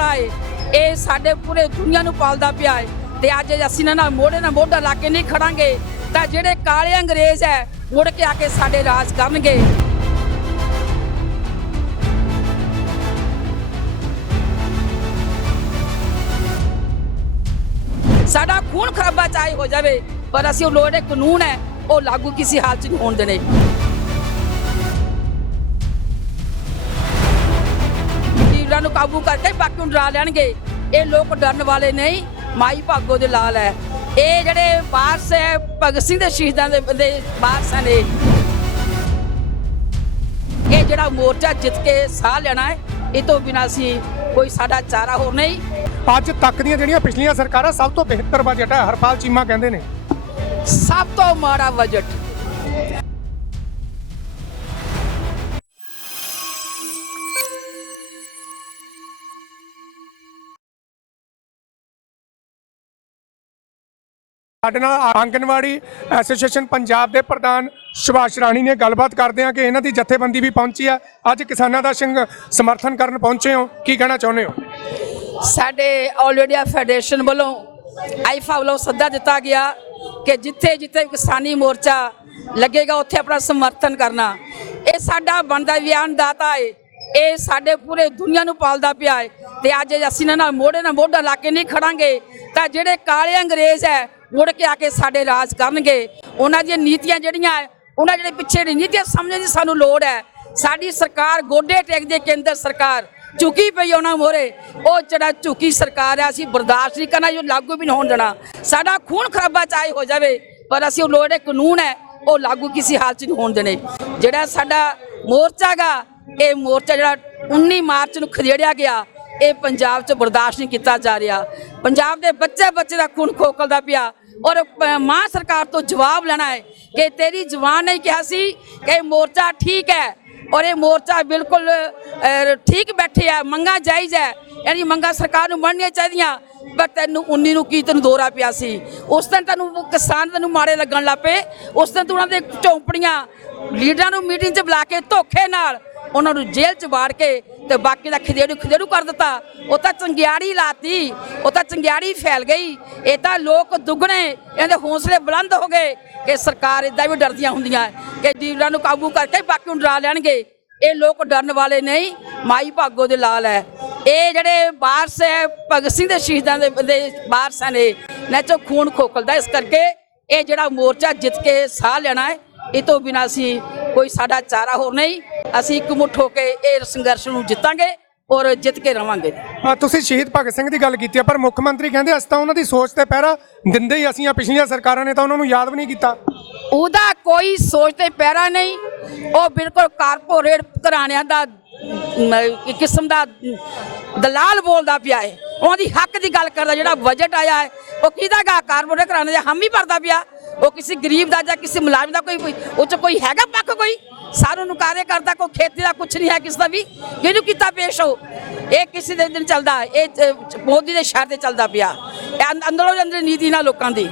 ਦਾਤਾ ਏ। ਇਹ ਸਾਡੇ ਪੂਰੇ ਦੁਨੀਆ ਨੂੰ ਪਾਲਦਾ ਪਿਆ ਏ। ਤੇ ਅੱਜ ਅਸੀਂ ਇਹਨਾਂ ਨਾਲ ਮੋਢੇ ਨਾਲ ਮੋਢਾ ਲਾ ਕੇ ਨਹੀਂ ਖੜਾਂਗੇ। ਤਾਂ ਜਿਹੜੇ ਕਾਲੇ ਅੰਗਰੇਜ਼ ਹੈ ਮੁੜ ਕੇ ਆ ਕੇ ਸਾਡੇ ਰਾਜ ਕਰਨਗੇ ਸਾਡਾ ਖੂਨ ਖਰਾਬਾ ਚਾਹੇ ਹੋ ਜਾਵੇ, ਪਰ ਅਸੀਂ ਉਹ ਲੋੜੇ ਕਾਨੂੰਨ ਹੈ ਉਹ ਲਾਗੂ ਕਿਸੇ ਹਾਲ 'ਚ ਨਹੀਂ ਹੋਣ ਦੇਣੇ। ਜੀਵਨਾਂ ਨੂੰ ਕਾਬੂ ਕਰਕੇ ਬਾਕੀ ਨੂੰ ਡਰਾ ਲੈਣਗੇ। ਇਹ ਲੋਕ ਡਰਨ ਵਾਲੇ ਨਹੀਂ ਮਾਈ ਭਾਗੋ ਦੇ ਲਾਲ ਹੈ। ਇਹ ਜਿਹੜੇ ਵਾਰਸ ਹੈ ਭਗਤ ਸਿੰਘ ਦੇ ਸ਼ਹੀਦਾਂ ਦੇ ਵਾਰਸਾਂ ਨੇ ਇਹ। ਜਿਹੜਾ ਮੋਰਚਾ ਜਿੱਤ ਕੇ ਸਾਹ ਲੈਣਾ ਹੈ ਇਹ ਤੋਂ ਬਿਨਾਂ ਅਸੀਂ ਕੋਈ ਸਾਡਾ ਚਾਰਾ ਹੋਰ ਨਹੀਂ। ਅੱਜ ਤੱਕ ਦੀਆਂ ਜਿਹੜੀਆਂ ਪਿਛਲੀਆਂ ਸਰਕਾਰਾਂ ਸਭ ਤੋਂ ਬਿਹਤਰ ਬਜਟ ਹੈ ਹਰਪਾਲ ਚੀਮਾ ਕਹਿੰਦੇ ਨੇ। ਸਭ ਤੋਂ ਮਾੜਾ ਬਜਟ ਸਾਡੇ ਨਾਲ ਆਂਗਨਵਾੜੀ ਐਸੋਸੀਏਸ਼ਨ ਪੰਜਾਬ ਦੇ ਪ੍ਰਧਾਨ ਸੁਭਾਸ਼ ਰਾਣੀ ਨੇ ਗੱਲਬਾਤ ਕਰਦੇ ਆ ਕਿ ਇਹਨਾਂ ਦੀ ਜਥੇਬੰਦੀ ਵੀ ਪਹੁੰਚੀ ਆ ਅੱਜ ਕਿਸਾਨਾਂ ਦਾ ਸੰਗ ਸਮਰਥਨ ਕਰਨ ਪਹੁੰਚੇ ਹੋ। ਕੀ ਕਹਿਣਾ ਚਾਹੁੰਦੇ ਹੋ? ਸਾਡੇ ਆਲ ਇੰਡੀਆ ਫੈਡਰੇਸ਼ਨ ਵੱਲੋਂ ਆਈਫਾ ਵੱਲੋਂ ਸੱਦਾ ਦਿੱਤਾ ਗਿਆ ਕਿ ਜਿੱਥੇ ਜਿੱਥੇ ਕਿਸਾਨੀ ਮੋਰਚਾ ਲੱਗੇਗਾ, ਉੱਥੇ ਆਪਣਾ ਸਮਰਥਨ ਕਰਨਾ। ਇਹ ਸਾਡਾ ਬਣਦਾ ਵਿਆਨ ਦਾਤਾ ਏ। ਇਹ ਸਾਡੇ ਪੂਰੇ ਦੁਨੀਆ ਨੂੰ ਪਾਲਦਾ ਪਿਆ ਹੈ ਤੇ ਅੱਜ ਅਸੀਂ ਇਹਨਾਂ ਨਾਲ ਮੋਢੇ ਨਾਲ ਮੋਢਾ ਲਾ ਕੇ ਨਹੀਂ ਖੜਾਂਗੇ। ਤਾਂ ਜਿਹੜੇ ਕਾਲੇ ਅੰਗਰੇਜ਼ ਹੈ ਮੁੜ ਕੇ ਆ ਕੇ ਸਾਡੇ ਰਾਜ ਕਰਨਗੇ ਉਹਨਾਂ ਦੀਆਂ ਨੀਤੀਆਂ ਜਿਹੜੀਆਂ ਉਹਨਾਂ ਜਿਹੜੇ ਪਿੱਛੇ ਦੀ ਨੀਤੀਆਂ ਸਮਝਣ ਦੀ ਸਾਨੂੰ ਲੋੜ ਹੈ ਸਾਡੀ ਸਰਕਾਰ ਗੋਡੇ ਟੇਕਦੀ ਹੈ ਕੇਂਦਰ ਸਰਕਾਰ, ਝੁਕੀ ਪਈ ਉਹਨਾਂ ਮੋਰੇ ਉਹ ਜਿਹੜਾ ਝੁਕੀ ਸਰਕਾਰ ਹੈ ਅਸੀਂ ਬਰਦਾਸ਼ਤ ਨਹੀਂ ਕਰਨਾ, ਜੋ ਲਾਗੂ ਵੀ ਨਹੀਂ ਹੋਣ ਦੇਣਾ। ਸਾਡਾ ਖੂਨ ਖਰਾਬਾ ਚਾਹੇ ਹੋ ਜਾਵੇ, ਪਰ ਅਸੀਂ ਉਹ ਲੋੜੇ ਕਾਨੂੰਨ ਹੈ ਉਹ ਲਾਗੂ ਕਿਸੇ ਹਾਲ 'ਚ ਨਹੀਂ ਹੋਣ ਦੇਣੇ। ਜਿਹੜਾ ਸਾਡਾ ਮੋਰਚਾ ਗਾ ਇਹ ਮੋਰਚਾ ਜਿਹੜਾ 19 ਮਾਰਚ ਨੂੰ ਖਦੇੜਿਆ ਗਿਆ, ਇਹ ਪੰਜਾਬ 'ਚ ਬਰਦਾਸ਼ਤ ਨਹੀਂ ਕੀਤਾ ਜਾ ਰਿਹਾ। ਪੰਜਾਬ ਦੇ ਬੱਚੇ ਬੱਚੇ ਦਾ ਖੂਨ ਖੋਕਲਦਾ ਪਿਆ। ਔਰ ਮਾਂ ਸਰਕਾਰ ਤੋਂ ਜਵਾਬ ਲੈਣਾ ਹੈ ਕਿ ਤੇਰੀ ਜਵਾਨ ਨੇ ਕਿਹਾ ਸੀ ਕਿ ਇਹ ਮੋਰਚਾ ਠੀਕ ਹੈ ਔਰ ਇਹ ਮੋਰਚਾ ਬਿਲਕੁਲ ਠੀਕ ਬੈਠੇ ਆ, ਮੰਗਾ ਜਾਇਜ਼ ਹੈ। ਯਾਨੀ ਮੰਗਾ ਸਰਕਾਰ ਨੂੰ ਮੰਨਣੀਆਂ ਚਾਹੀਦੀਆਂ। ਪਰ ਤੈਨੂੰ 19 ਨੂੰ ਕੀ ਤੈਨੂੰ ਦੋਰਾ ਪਿਆ ਸੀ? ਉਸ ਦਿਨ ਤੈਨੂੰ ਕਿਸਾਨ ਤੈਨੂੰ ਮਾੜੇ ਲੱਗਣ ਲੱਪੇ ਉਸ ਦਿਨ ਤੂੰ ਉਹਨਾਂ ਦੇ ਝੌਂਪੜੀਆਂ, ਲੀਡਰਾਂ ਨੂੰ ਮੀਟਿੰਗ 'ਚ ਬੁਲਾ ਕੇ ਧੋਖੇ ਨਾਲ ਉਹਨਾਂ ਨੂੰ ਜੇਲ੍ਹ 'ਚ ਵਾੜ ਕੇ ਤੇ ਬਾਕੀ ਦਾ ਖਿਦੇੜੂ ਖਿਦੇੜੂ ਕਰ ਦਿੱਤਾ। ਉਹ ਤਾਂ ਚੰਗਿਆੜੀ ਲਾਤੀ, ਉਹ ਤਾਂ ਚੰਗਿਆੜੀ ਫੈਲ ਗਈ। ਇਹ ਤਾਂ ਲੋਕ ਦੁੱਗਣੇ, ਇਹਦੇ ਹੌਸਲੇ ਬੁਲੰਦ ਹੋ ਗਏ ਕਿ ਸਰਕਾਰ ਇਦਾਂ ਵੀ ਡਰਦੀਆਂ ਹੁੰਦੀਆਂ। ਕਿ ਡੀਲਰਾਂ ਨੂੰ ਕਾਬੂ ਕਰਕੇ ਬਾਕੀ ਨੂੰ ਡਰਾ ਲੈਣਗੇ। ਇਹ ਲੋਕ ਡਰਨ ਵਾਲੇ ਨਹੀਂ, ਮਾਈ ਭਾਗੋ ਦੇ ਲਾਲ ਹੈ। ਇਹ ਜਿਹੜੇ ਬਾਰਸ਼ ਹੈ, ਭਗਤ ਸਿੰਘ ਦੇ ਸ਼ਹੀਦਾਂ ਦੇ ਬਾਰਸ਼ਾਂ ਨੇ ਨਾ ਖੂਨ ਖੋਕਲਦਾ ਇਸ ਕਰਕੇ। ਇਹ ਜਿਹੜਾ ਮੋਰਚਾ ਜਿੱਤ ਕੇ ਸਾਹ ਲੈਣਾ ਹੈ, ਇਹ ਤੋਂ ਬਿਨਾਂ ਅਸੀਂ ਕੋਈ ਸਾਡਾ ਚਾਰਾ ਹੋਰ ਨਹੀਂ। ਅਸੀਂ ਇਕਮੁੱਠ ਹੋ ਕੇ ਇਹ ਸੰਘਰਸ਼ ਨੂੰ ਜਿੱਤਾਂਗੇ ਔਰ ਜਿੱਤ ਕੇ ਰਵਾਂਗੇ। ਅ, ਤੁਸੀਂ ਸ਼ਹੀਦ ਭਗਤ ਸਿੰਘ ਦੀ ਗੱਲ ਕੀਤੀ ਹੈ ਪਰ ਮੁੱਖ ਮੰਤਰੀ ਕਹਿੰਦੇ ਅਸੀਂ ਤਾਂ ਉਹਨਾਂ ਦੀ ਸੋਚ ਤੇ ਪਹਿਰਾ ਦਿੰਦੇ ਹੀ ਅਸੀਂ ਆ ਪਿਛਲੀਆਂ ਸਰਕਾਰਾਂ ਨੇ ਤਾਂ ਉਹਨਾਂ ਨੂੰ ਯਾਦ ਵੀ ਨਹੀਂ ਕੀਤਾ। ਉਹਦਾ ਕੋਈ ਸੋਚ ਤੇ ਪੈਰਾ ਨਹੀਂ ਉਹ ਬਿਲਕੁਲ ਕਾਰਪੋਰੇਟ ਘਰਾਣਿਆਂ ਦਾ ਮ, ਇੱਕ ਕਿਸਮ ਦਾ ਦਲਾਲ ਬੋਲਦਾ ਪਿਆ ਹੈ। ਉਹਦੀ ਹੱਕ ਦੀ ਗੱਲ ਕਰਦਾ ਜਿਹੜਾ ਬਜਟ ਆਇਆ ਹੈ ਉਹ ਕਿਹਦਾ ਗਾ? ਕਾਰਪੋਰੇਟ ਘਰਾਣੇ ਦਾ ਹਮ ਹੀ ਭਰਦਾ ਪਿਆ। ਉਹ ਕਿਸੇ ਗਰੀਬ ਦਾ ਜਾਂ ਕਿਸੇ ਮੁਲਾਜ਼ਮ ਦਾ ਕੋਈ ਉਹ ਚ ਕੋਈ ਹੈਗਾ ਪੱਖ ਕੋਈ? ਸਾਰੂ ਨੂੰ ਕਾਰੇ ਕਰਦਾ ਕੋਈ ਖੇਤੀ ਦਾ ਕੁਝ ਨਹੀਂ ਹੈ ਕਿਸ ਦਾ ਵੀ। ਇਹਨੂੰ ਕੀਤਾ ਪੇਸ਼ ਹੋ। ਇਹ ਕਿਸੇ ਦੇ ਦਿਨ ਚੱਲਦਾ ਇਹ ਮੋਦੀ ਦੇ ਸ਼ਹਿਰ ਤੇ ਚੱਲਦਾ ਪਿਆ। ਅੰਦਰੋਂ ਅੰਦਰ ਨੀਤੀ ਨਾਲ ਲੋਕਾਂ ਦੀ।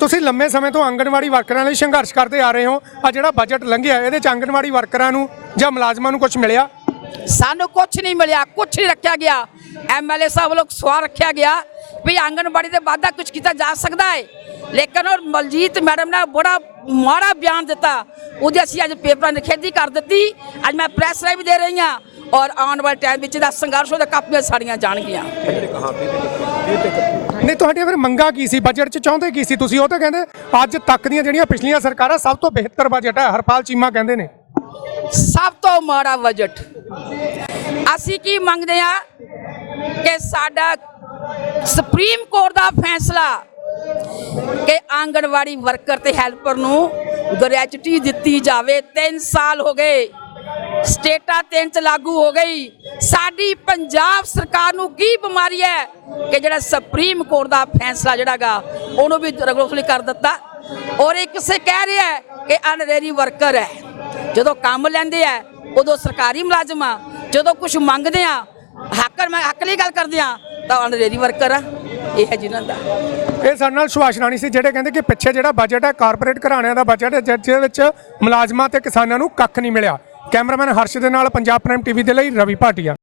ਤੁਸੀਂ ਲੰਮੇ ਸਮੇਂ ਤੋਂ ਆਂਗਨਵਾੜੀ ਵਰਕਰਾਂ ਲਈ ਸੰਘਰਸ਼ ਕਰਦੇ ਆ ਰਹੇ ਹੋ। ਆ ਜਿਹੜਾ ਬਜਟ ਲੰਘਿਆ ਇਹਦੇ ਚ ਆਂਗਨਵਾੜੀ ਵਰਕਰਾਂ ਨੂੰ ਜਾਂ ਮੁਲਾਜ਼ਮਾਂ ਨੂੰ ਕੁਝ ਮਿਲਿਆ? ਸਾਨੂੰ ਕੁਝ ਨਹੀਂ ਮਿਲਿਆ ਕੁਝ ਨਹੀਂ ਰੱਖਿਆ ਗਿਆ। ਐਮਐਲਏ ਸਾਹਿਬ ਵੱਲੋਂ ਸਵਾਲ ਰੱਖਿਆ ਗਿਆ ਵੀ ਆਂਗਨਬਾੜੀ ਦੇ ਵਾਧਾ ਕੁਝ ਕੀਤਾ ਜਾ ਸਕਦਾ ਹੈ। ਲੇਕਿਨ ਉਹ ਮਲਜੀਤ ਮੈਡਮ ਨੇ ਬੜਾ ਮਾੜਾ ਬਿਆਨ ਦਿੱਤਾ। ਉਹਦੀ ਅਸੀਂ ਅੱਜ ਪੇਪਰਾਂ ਖੇਦੀ ਕਰ ਦਿੱਤੀ। ਅੱਜ ਮੈਂ ਪ੍ਰੈਸ ਰਾਈ ਵੀ ਦੇ ਰਹੀ ਹਾਂ ਔਰ ਆਉਣ ਵਾਲੇ ਟਾਈਮ ਵਿੱਚ ਦਾ ਸੰਘਰਸ਼ ਉਹਦੇ ਕਾਪੀਆਂ ਸਾੜੀਆਂ ਜਾਣਗੀਆਂ। ਨਹੀਂ ਤੁਹਾਡੀਆਂ ਫਿਰ ਮੰਗਾਂ ਕੀ ਸੀ? ਬਜਟ ਚ ਚਾਹੁੰਦੇ ਕੀ ਸੀ ਤੁਸੀਂ? ਉਹ ਤਾਂ ਕਹਿੰਦੇ ਅੱਜ ਤੱਕ ਦੀਆਂ ਜਿਹੜੀਆਂ ਪਿਛਲੀਆਂ ਸਰਕਾਰਾਂ ਸਭ ਤੋਂ ਬਿਹਤਰ ਬਜਟ ਹੈ ਹਰਪਾਲ ਚੀਮਾ ਕਹਿੰਦੇ ਨੇ। ਸਭ ਤੋਂ ਮਾੜਾ ਬਜਟ ਅਸੀਂ ਕੀ ਮੰਗਦੇ ਆ ਕਿ ਸਾਡਾ ਸੁਪਰੀਮ ਕੋਰਟ ਦਾ ਫੈਸਲਾ ਕਿ ਆਂਗਣਵਾੜੀ ਵਰਕਰ ਤੇ ਹੈਲਪਰ ਨੂੰ ਗ੍ਰੈਜੂਟੀ ਦਿੱਤੀ ਜਾਵੇ। 3 ਸਾਲ ਹੋ ਗਏ, ਸਟੇਟਾਂ ਤਿੰਨ ਚ ਲਾਗੂ ਹੋ ਗਈ। ਸਾਡੀ ਪੰਜਾਬ ਸਰਕਾਰ ਨੂੰ ਕੀ ਬਿਮਾਰੀ ਹੈ ਕਿ ਜਿਹੜਾ ਸੁਪਰੀਮ ਕੋਰਟ ਦਾ ਫੈਸਲਾ ਜਿਹੜਾਗਾ ਉਹਨੂੰ ਵੀ ਰੈਗੂਲਰਲੀ ਕਰ ਦਿੱਤਾ। ਔਰ ਇਹ ਕਿਸੇ ਕਹਿ ਰਿਹਾ ਹੈ ਕਿ ਅਨਰੇਰੀ ਵਰਕਰ ਹੈ। ਜਦੋਂ ਕੰਮ ਲੈਂਦੇ ਆ, ਉਦੋਂ ਸਰਕਾਰੀ ਮੁਲਾਜ਼ਮ ਆ। ਜਦੋਂ ਕੁਝ ਮੰਗਦੇ ਆ ਹੱਕ ਮੈਂ ਹੱਕ ਗੱਲ ਕਰਦੇ ਆ ਤਾਂ ਅਨਰੇਰੀ ਵਰਕਰ ਆ, ਇਹ ਹੈ ਜਿਨ੍ਹਾਂ ਦਾ। ਇਹ ਸਾਡੇ ਨਾਲ ਸੁਭਾਸ਼ ਰਾਣੀ ਸੀ, ਜਿਹੜੇ ਕਹਿੰਦੇ ਕਿ ਪਿੱਛੇ ਜਿਹੜਾ ਬਜਟ ਹੈ ਕਾਰਪੋਰੇਟ ਘਰਾਣਿਆਂ ਦਾ ਬਜਟ ਹੈ, ਜਿਹਦੇ ਵਿੱਚ ਮੁਲਾਜ਼ਮਾਂ ਤੇ ਕਿਸਾਨਾਂ ਨੂੰ ਕੱਖ ਨਹੀਂ ਮਿਲਿਆ। ਕੈਮਰਾਮੈਨ ਹਰਸ਼ ਦੇ ਨਾਲ ਪੰਜਾਬ ਪ੍ਰਾਈਮ ਟੀਵੀ ਦੇ ਲਈ ਰਵੀ ਭਾਟੀਆ।